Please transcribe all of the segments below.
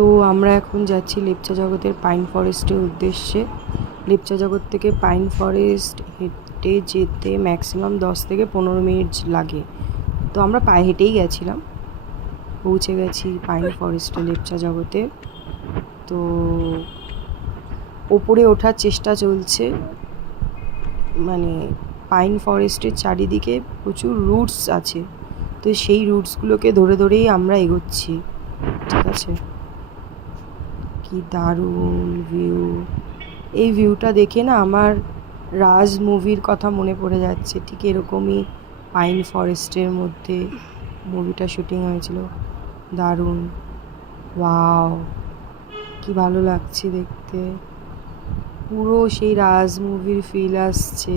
তো আমরা এখন যাচ্ছি লেপচা জগতের পাইন ফরেস্টের উদ্দেশ্যে। লেপচা জগৎ থেকে পাইন ফরেস্ট হেঁটে যেতে ম্যাক্সিমাম 10 থেকে 15 মিনিট লাগে। তো আমরা পায়ে হেঁটেই গেছিলাম, পৌঁছে গেছি পাইন ফরেস্টে লেপচা জগতে। তো ওপরে ওঠার চেষ্টা চলছে, মানে পাইন ফরেস্টের চারিদিকে প্রচুর রুটস আছে, তো সেই রুটসগুলোকে ধরে ধরেই আমরা এগোচ্ছি। ঠিক আছে, কি দারুণ ভিউ! এই ভিউটা দেখে না আমার রাজ মুভির কথা মনে পড়ে যাচ্ছে। ঠিক এরকমই পাইন ফরেস্টের মধ্যে মুভিটা শুটিং হয়েছিল। দারুণ, ওয়াও, কি ভালো লাগছে দেখতে। পুরো সেই রাজ মুভির ফিল আসছে,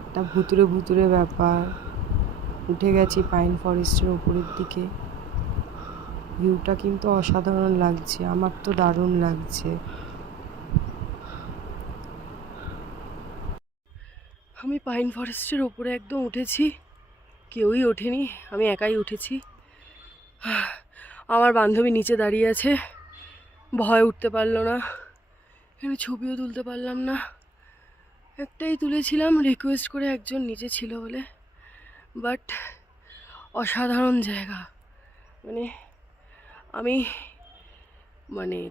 একটা ভুতুরে ভুতুরে ব্যাপার। উঠে গেছি পাইন ফরেস্টের ওপরের দিকে। ভিউটা কিন্তু অসাধারণ লাগছে, আমার তো দারুণ লাগছে। আমি পাইন ফরেস্টের ওপরে একদম উঠেছি, কেউই ওঠেনি, আমি একাই উঠেছি। আমার বান্ধবী নিচে দাঁড়িয়ে আছে, ভয় উঠতে পারলো না, আমি ছবিও তুলতে পারলাম না। একটাই তুলেছিলাম রিকোয়েস্ট করে, একজন নিচে ছিল বলে। বাট অসাধারণ জায়গা, মানে আমি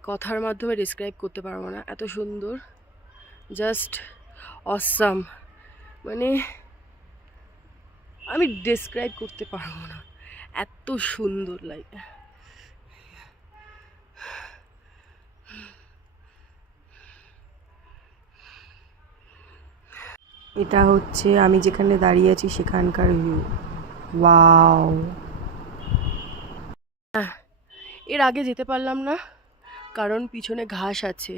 কথার মাধ্যমে ডিসক্রাইব করতে পারবো না, এত সুন্দর, জাস্ট অসাম। আমি ডিসক্রাইব করতে পারবো না, এত সুন্দর লাগে। এটা হচ্ছে আমি যেখানে দাঁড়িয়ে আছি সেখানকার ভিউ। ওয়াও! এর আগে যেতে পারলাম না, কারণ পিছনে ঘাস আছে,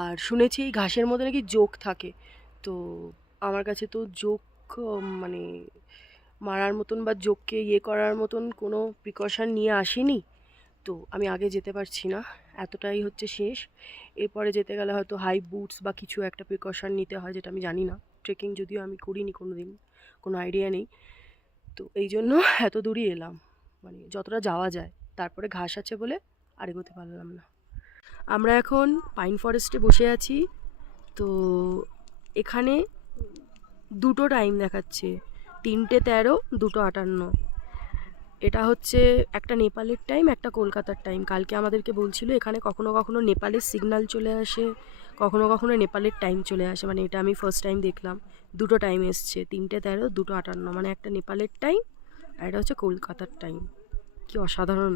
আর শুনেছি এই ঘাসের মধ্যে নাকি জোক থাকে। তো আমার কাছে তো জোক মারার মতন বা জোককে করার মতন কোনো প্রিকশন নিয়ে আসিনি, তো আমি আগে যেতে পারছি না। এতটাই হচ্ছে শেষ, এরপরে যেতে গেলে হয়তো হাই বুটস বা কিছু একটা প্রিকশন নিতে হয়, যেটা আমি জানি না। ট্রেকিং যদিও আমি করিনি কোনো দিন, কোনো আইডিয়া নেই, তো এই জন্য এত দূরই এলাম, যতটা যাওয়া যায়। তারপরে ঘাস আছে বলে আর এগোতে পারলাম না। আমরা এখন পাইন ফরেস্টে বসে আছি, তো এখানে দুটো টাইম দেখাচ্ছে, 3:13, 2:58। এটা হচ্ছে একটা নেপালের টাইম, একটা কলকাতার টাইম। কালকে আমাদেরকে বলছিল এখানে কখনো কখনো নেপালের সিগন্যাল চলে আসে, কখনো কখনো নেপালের টাইম চলে আসে। এটা আমি ফার্স্ট টাইম দেখলাম, দুটো টাইম এসছে, 3:13, 2:58। একটা নেপালের টাইম আর এটা হচ্ছে কলকাতার টাইম। কি অসাধারণ!